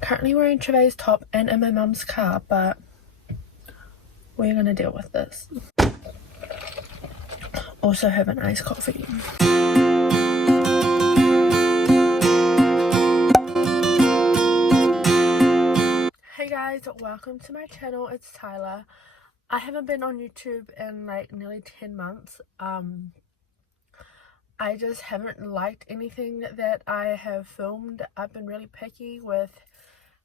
Currently wearing Trevay's top and in my mum's car, but we're gonna deal with this. Also have an iced coffee. Hey guys, welcome to my channel. It's Tyler. I haven't been on YouTube in like nearly 10 months. I just haven't liked anything that I have filmed. I've been really picky with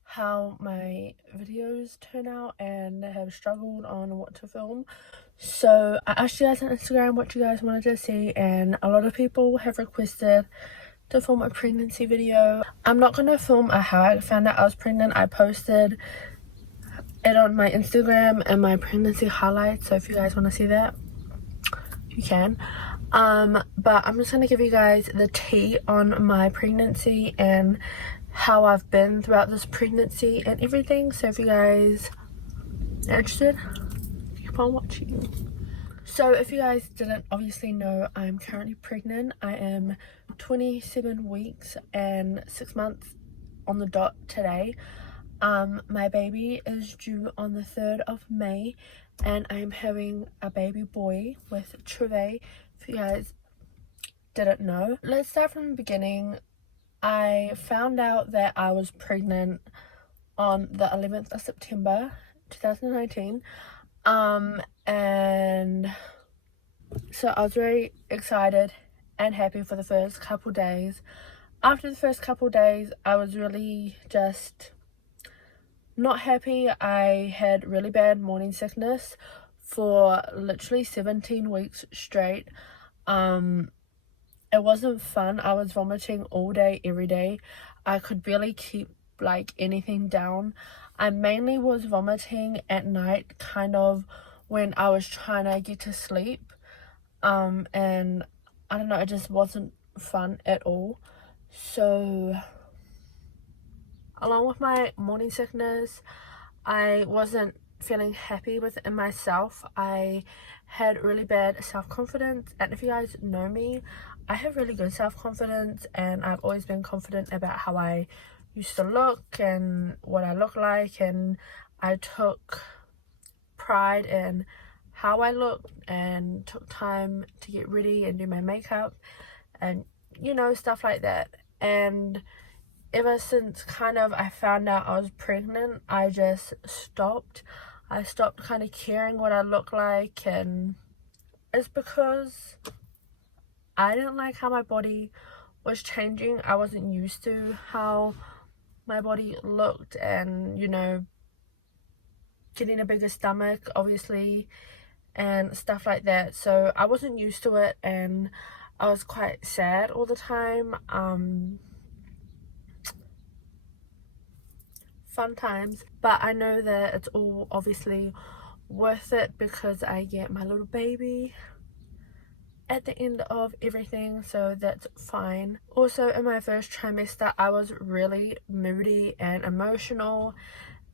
how my videos turn out and have struggled on what to film. So I asked you guys on Instagram what you guys wanted to see, and a lot of people have requested to film a pregnancy video. I'm not going to film a how I found out I was pregnant. I posted it on my Instagram and my pregnancy highlights, so if you guys want to see that, you can. But I'm just going to give you guys the tea on my pregnancy and how I've been throughout this pregnancy and everything. So if you guys are interested, keep on watching. So if you guys didn't obviously know, I'm currently pregnant. I am 27 weeks and 6 months on the dot today. My baby is due on the 3rd of May and I'm having a baby boy with Trevay, if you guys didn't know. Let's start from the beginning. I found out that I was pregnant on the 11th of September 2019. And so I was very excited and happy for the first couple days. After the first couple days, I was really just not happy. I had really bad morning sickness for literally 17 weeks straight. It wasn't fun. I was vomiting all day, every day. I could barely keep like anything down. I mainly was vomiting at night, kind of when I was trying to get to sleep. And I don't know, it just wasn't fun at all. So along with my morning sickness, I wasn't feeling happy within myself. I had really bad self-confidence, and if you guys know me, I have really good self-confidence and I've always been confident about how I used to look and what I look like, and I took pride in how I looked and took time to get ready and do my makeup and you know, stuff like that. And ever since kind of I found out I was pregnant, I just stopped. I stopped kind of caring what I look like, and it's because I didn't like how my body was changing. I wasn't used to how my body looked, and you know, getting a bigger stomach obviously and stuff like that. So I wasn't used to it and I was quite sad all the time. Fun times, but I know that it's all obviously worth it because I get my little baby at the end of everything, so that's fine. Also in my first trimester, I was really moody and emotional,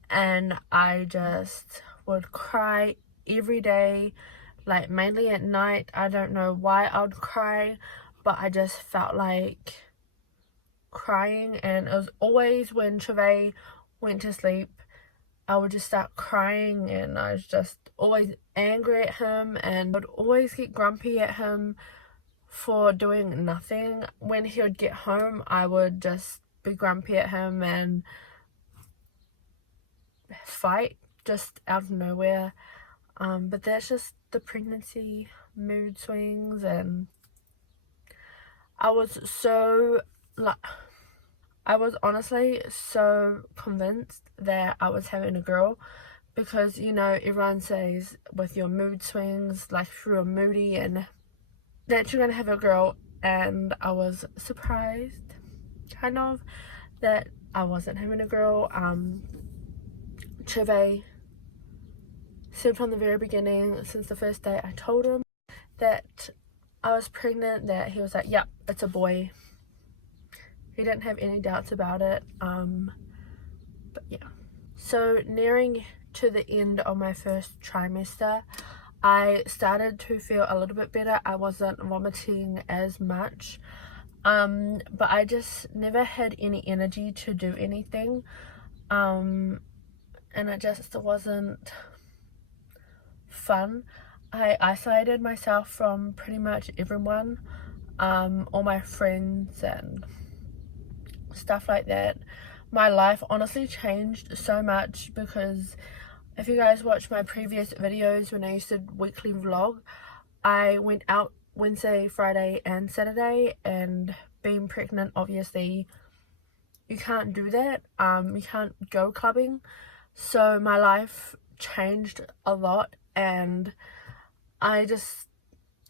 and I just would cry every day, like mainly at night. I don't know why I would cry, but I just felt like crying, and it was always when Trevay went to sleep, I would just start crying, and I was just always angry at him and would always get grumpy at him for doing nothing. When he would get home, I would just be grumpy at him and fight just out of nowhere. But that's just the pregnancy mood swings, and I was honestly so convinced that I was having a girl, because you know, everyone says with your mood swings, like if you're moody, and that you're gonna have a girl. And I was surprised kind of that I wasn't having a girl. Trevay said from the very beginning, since the first day I told him that I was pregnant, that he was like, yep, it's a boy. He didn't have any doubts about it. But yeah, so nearing to the end of my first trimester, I started to feel a little bit better. I wasn't vomiting as much. But I just never had any energy to do anything. and it just wasn't fun. I isolated myself from pretty much everyone, all my friends and stuff like that. My life honestly changed so much, because if you guys watch my previous videos when I used to weekly vlog, I went out Wednesday, Friday and Saturday, and being pregnant, obviously you can't do that. You can't go clubbing. So my life changed a lot, and I just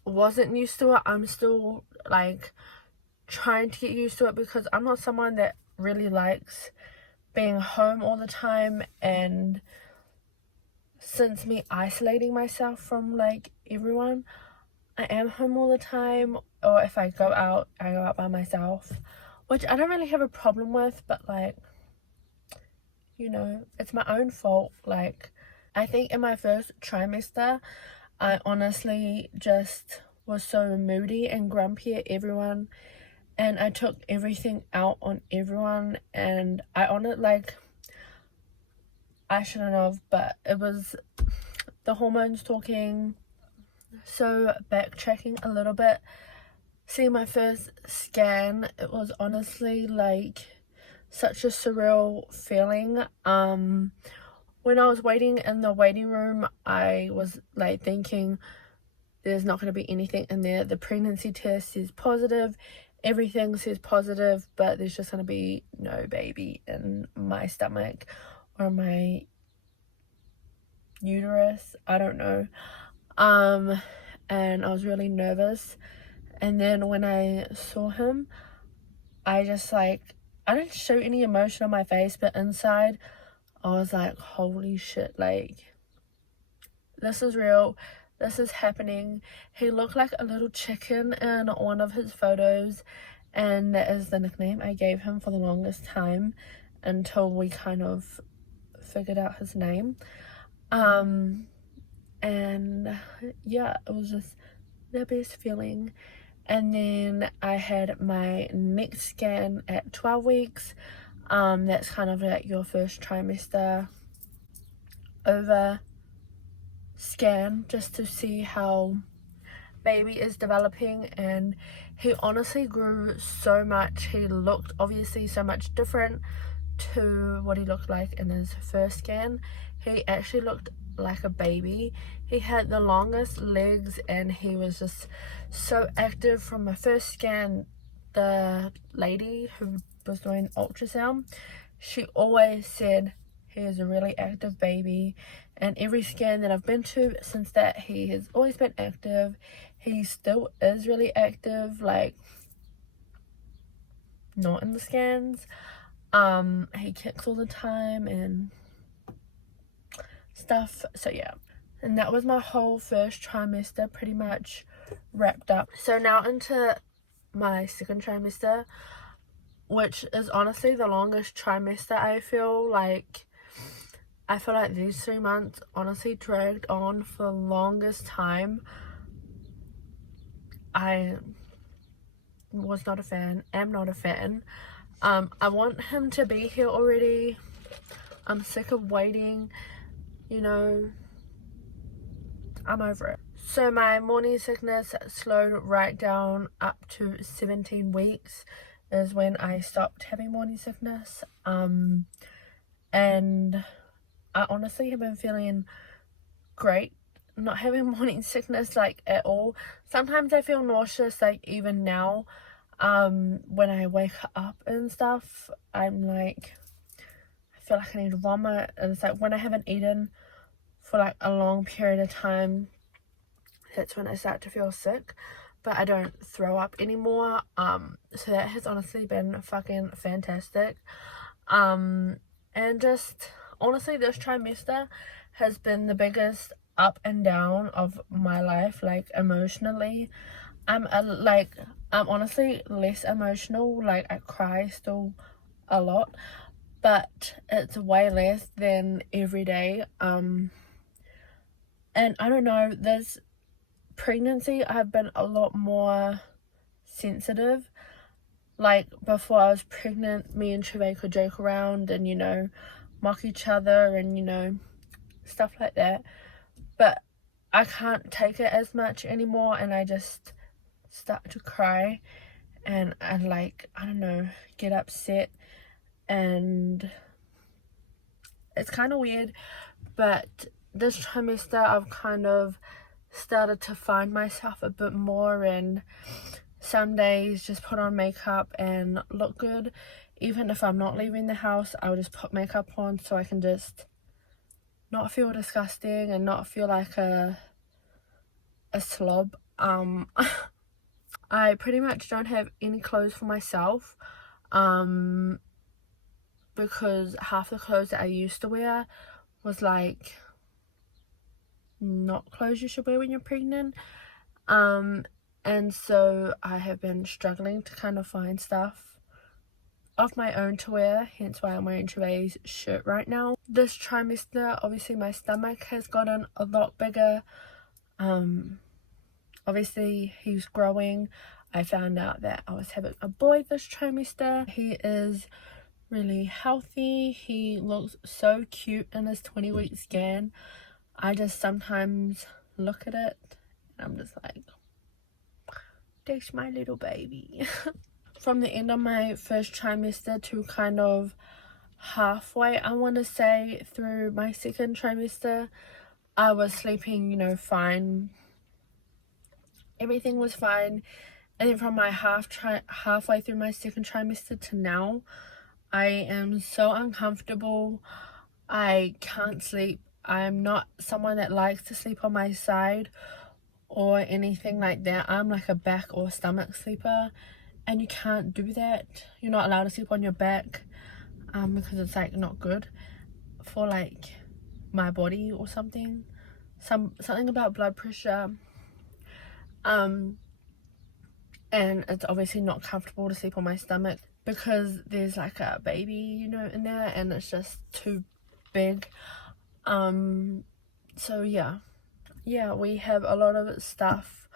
wasn't used to it. I'm still like trying to get used to it, because I'm not someone that really likes being home all the time. And since me isolating myself from like everyone, I am home all the time, or if I go out, I go out by myself, which I don't really have a problem with, but like, you know, it's my own fault. Like, I think in my first trimester, I honestly just was so moody and grumpy at everyone, and I took everything out on everyone, and I shouldn't have, but it was the hormones talking. So backtracking a little bit, seeing my first scan, it was honestly like such a surreal feeling. When I was waiting in the waiting room, I was like thinking there's not going to be anything in there. The pregnancy test is positive, everything says positive, but there's just going to be no baby in my stomach or my uterus, I don't know. And I was really nervous. And then when I saw him, I just like, I didn't show any emotion on my face, but inside I was like, holy shit, like, this is real, this is happening. He looked like a little chicken in one of his photos, and that is the nickname I gave him for the longest time, until we kind of figured out his name. And yeah, it was just the best feeling. And then I had my next scan at 12 weeks. That's kind of like your first trimester over scan, just to see how baby is developing. And he honestly grew so much. He looked obviously so much different to what he looked like in his first scan. He actually looked like a baby. He had the longest legs, and he was just so active. From my first scan, the lady who was doing ultrasound, she always said he is a really active baby, and every scan that I've been to since that, he has always been active. He still is really active, like not in the scans. He kicks all the time and stuff. So yeah, and that was my whole first trimester pretty much wrapped up. So now into my second trimester, which is honestly the longest trimester. I feel like these 3 months honestly dragged on for the longest time. I was not a fan, am not a fan. I want him to be here already. I'm sick of waiting, you know, I'm over it. So my morning sickness slowed right down up to 17 weeks is when I stopped having morning sickness. And I honestly have been feeling great, not having morning sickness like at all. Sometimes I feel nauseous, like even now, when I wake up and stuff, I'm like, I feel like I need to vomit. And it's like when I haven't eaten for like a long period of time, that's when I start to feel sick, but I don't throw up anymore. So that has honestly been fucking fantastic. And just honestly, this trimester has been the biggest up and down of my life, like emotionally. I'm honestly less emotional. Like I cry still a lot, but it's way less than every day. And I don't know, this pregnancy I've been a lot more sensitive. Like before I was pregnant, me and Trevay could joke around and, you know, mock each other and, you know, stuff like that. But I can't take it as much anymore, and I just start to cry, and I like, I don't know, get upset, and it's kind of weird. But this trimester I've kind of started to find myself a bit more, and some days just put on makeup and look good. Even if I'm not leaving the house, I'll just put makeup on so I can just not feel disgusting and not feel like a slob. I pretty much don't have any clothes for myself, because half the clothes that I used to wear was like not clothes you should wear when you're pregnant. And so I have been struggling to kind of find stuff of my own to wear, hence why I'm wearing Treve's shirt right now. This trimester, obviously my stomach has gotten a lot bigger. Obviously he's growing. I found out that I was having a boy this trimester. He is really healthy. He looks so cute in his 20-week scan. I just sometimes look at it and I'm just like, that's my little baby. From the end of my first trimester to kind of halfway, I want to say, through my second trimester, I was sleeping, you know, fine. Everything was fine. And then from my halfway through my second trimester to now, I am so uncomfortable. I can't sleep. I'm not someone that likes to sleep on my side or anything like that. I'm like a back or stomach sleeper, and you can't do that. You're not allowed to sleep on your back, because it's like not good for like my body or something. Something about blood pressure. And it's obviously not comfortable to sleep on my stomach because there's like a baby, you know, in there, and it's just too big. So yeah, we have a lot of stuff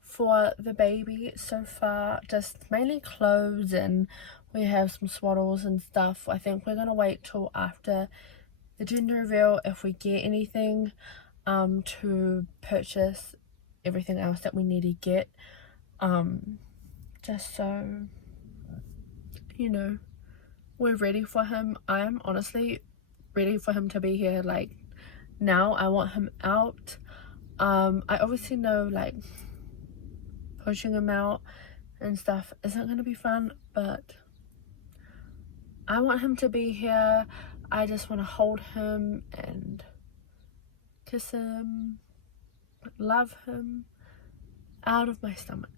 for the baby so far, just mainly clothes, and we have some swaddles and stuff. I think we're gonna wait till after the gender reveal if we get anything to purchase everything else that we need to get, just so, you know, we're ready for him. I'm honestly ready for him to be here. Like, now I want him out. I obviously know like pushing him out and stuff isn't going to be fun, but I want him to be here. I just want to hold him and kiss him, love him out of my stomach.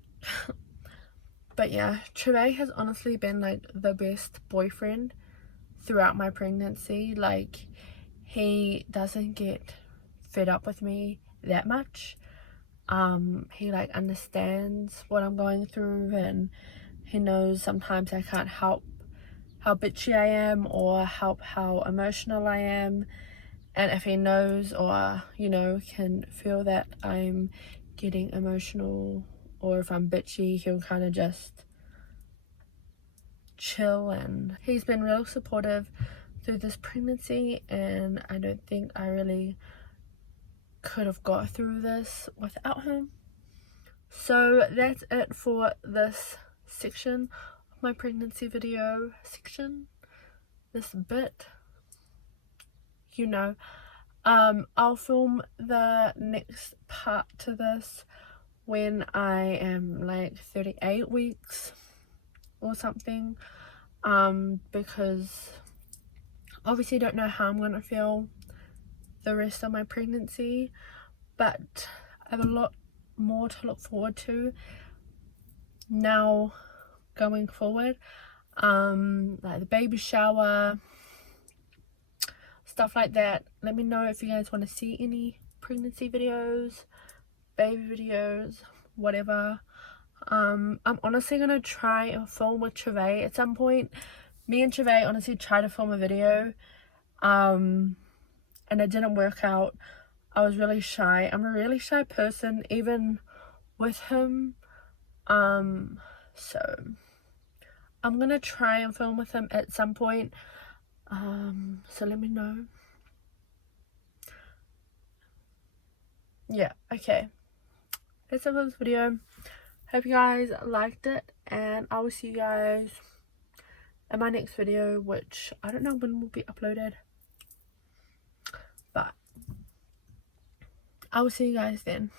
But yeah, Treve has honestly been like the best boyfriend throughout my pregnancy. Like, he doesn't get fed up with me that much. He like understands what I'm going through, and he knows sometimes I can't help how bitchy I am or help how emotional I am. And if he knows or, you know, can feel that I'm getting emotional or if I'm bitchy, he'll kind of just chill. And he's been real supportive through this pregnancy, and I don't think I really could have got through this without him. So that's it for this section of my pregnancy video section, this bit, you know. I'll film the next part to this when I am like 38 weeks or something, because obviously don't know how I'm going to feel the rest of my pregnancy, but I have a lot more to look forward to now going forward, like the baby shower, stuff like that. Let me know if you guys want to see any pregnancy videos, baby videos, whatever. I'm honestly gonna try and film with Treve at some point. Me and Treve honestly tried to film a video, and it didn't work out. I was really shy. I'm a really shy person, even with him. So I'm gonna try and film with him at some point. so let me know. Yeah, okay, that's it for this video. Hope you guys liked it, and I will see you guys in my next video, which I don't know when will be uploaded, but I will see you guys then.